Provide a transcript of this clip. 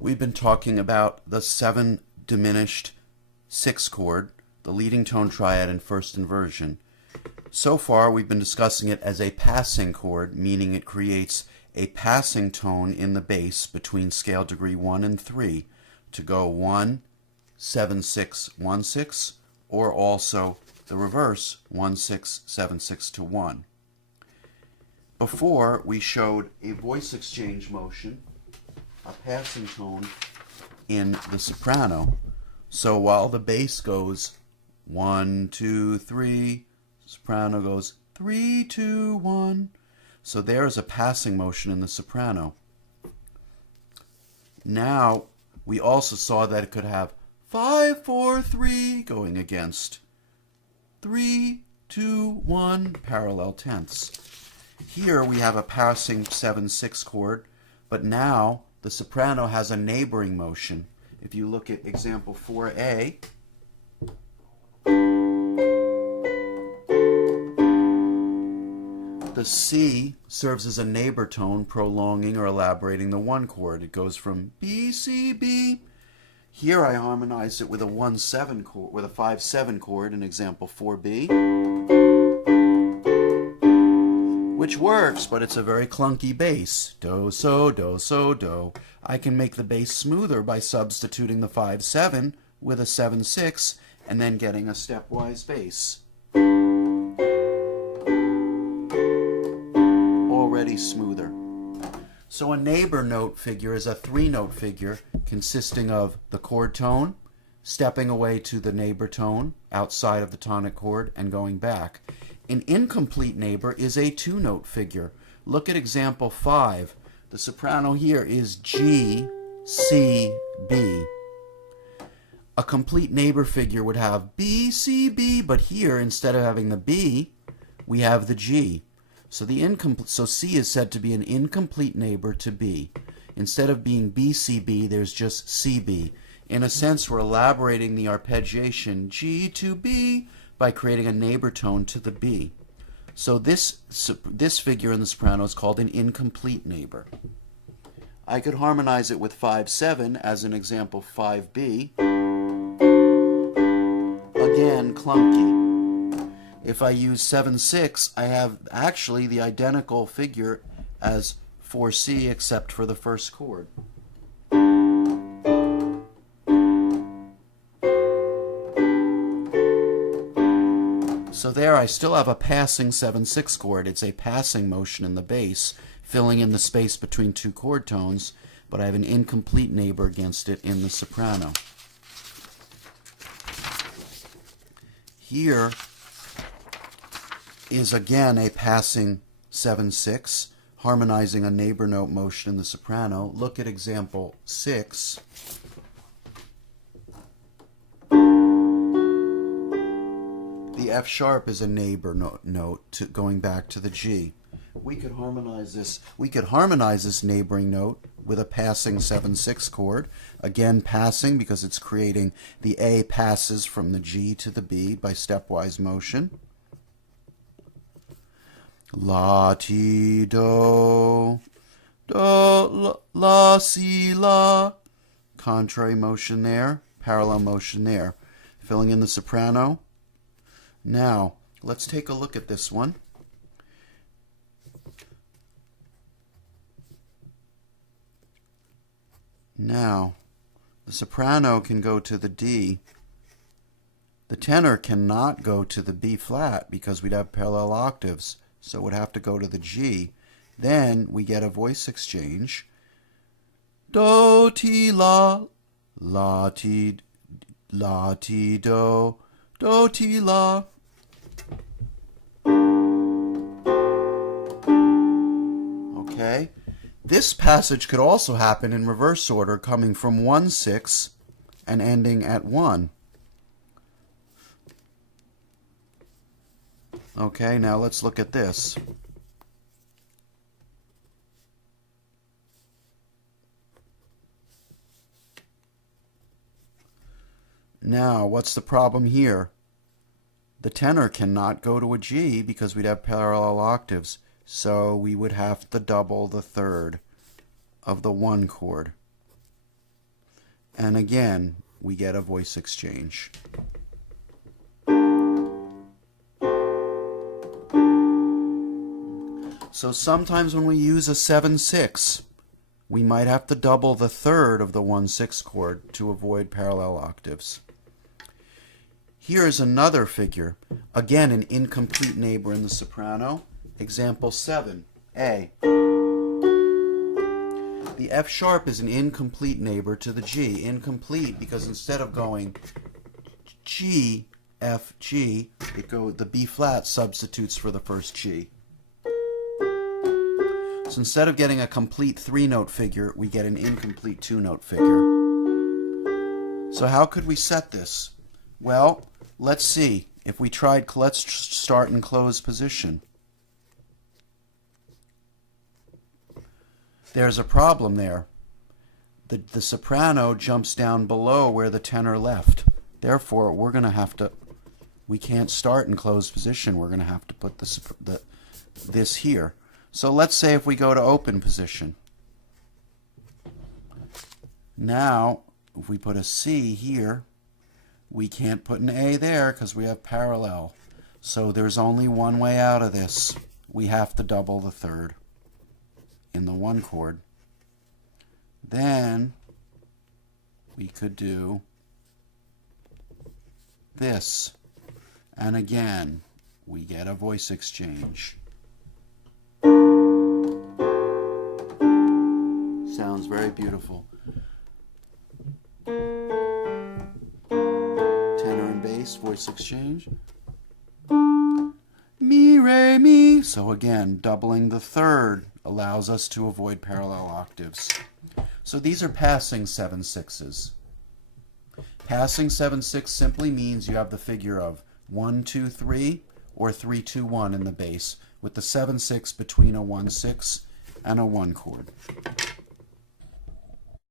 We've been talking about the 7 diminished 6 chord, the leading tone triad in first inversion. So far we've been discussing it as a passing chord, meaning it creates a passing tone in the bass between scale degree 1 and 3 to go 1, 7, 6, 1, 6, or also the reverse 1, 6, 7, 6 to 1. Before we showed a voice exchange motion, a passing tone in the soprano. So while the bass goes 1, 2, 3, soprano goes 3, 2, 1. So there's a passing motion in the soprano. Now we also saw that it could have 5, 4, 3 going against 3, 2, 1 parallel tenths. Here we have a passing 7/6 chord, but now the soprano has a neighboring motion. If you look at example 4a, the C serves as a neighbor tone, prolonging or elaborating the 1 chord. It goes from B, C, B. Here I harmonize it with a 1/7 chord, with a 5/7 chord in example 4b, which works, but it's a very clunky bass. Do, so, do, so, do. I can make the bass smoother by substituting the 5/7 with a 7/6 and then getting a stepwise bass. Already smoother. So a neighbor note figure is a 3-note figure consisting of the chord tone, stepping away to the neighbor tone outside of the tonic chord, and going back. An incomplete neighbor is a 2-note figure. Look at example 5. The soprano here is G, C, B. A complete neighbor figure would have B, C, B, but here instead of having the B, we have the G. So so C is said to be an incomplete neighbor to B. Instead of being B, C, B, there's just C, B. In a sense, we're elaborating the arpeggiation G to B by creating a neighbor tone to the B. So this figure in the soprano is called an incomplete neighbor. I could harmonize it with 5/7 as in example 5b. Again, clunky. If I use 7/6, I have actually the identical figure as 4c except for the first chord. So there I still have a passing 7/6 chord. It's a passing motion in the bass, filling in the space between 2 chord tones, but I have an incomplete neighbor against it in the soprano. Here is again a passing 7/6, harmonizing a neighbor note motion in the soprano. Look at example 6. The F sharp is a neighbor note going back to the G. We could harmonize this neighboring note with a passing 7/6 chord. Again, passing because it's creating the A passes from the G to the B by stepwise motion. La, ti, do, do, la, si, la. Contrary motion there, parallel motion there. Filling in the soprano. Now, let's take a look at this one. Now, the soprano can go to the D. The tenor cannot go to the B flat because we'd have parallel octaves, so it would have to go to the G. Then we get a voice exchange. Do, ti, la, ti, do, do, ti, la. Okay. This passage could also happen in reverse order, coming from 1/6 and ending at 1. Okay, now let's look at this. Now, what's the problem here? The tenor cannot go to a G because we'd have parallel octaves. So we would have to double the third of the 1 chord. And again, we get a voice exchange. So sometimes when we use a 7/6, we might have to double the third of the 1/6 chord to avoid parallel octaves. Here is another figure, again an incomplete neighbor in the soprano. Example 7, A. The F sharp is an incomplete neighbor to the G. Incomplete because instead of going G, F, G, the B flat substitutes for the first G. So instead of getting a complete 3-note figure, we get an incomplete 2-note figure. So how could we set this? Well, let's see. If we tried, let's start in closed position. There's a problem there. The soprano jumps down below where the tenor left. Therefore, we can't start in closed position. We're going to have to put this here. So let's say if we go to open position. Now, if we put a C here, we can't put an A there because we have parallel. So there's only one way out of this. We have to double the third in the 1 chord. Then we could do this. And again, we get a voice exchange. Sounds very beautiful. Tenor and bass, voice exchange. Mi, re, mi. So again, doubling the third allows us to avoid parallel octaves. So these are passing 7/6s. Passing 7/6 simply means you have the figure of 1, 2, 3 or 3, 2, 1 in the bass with the 7/6 between a 1/6 and a 1 chord.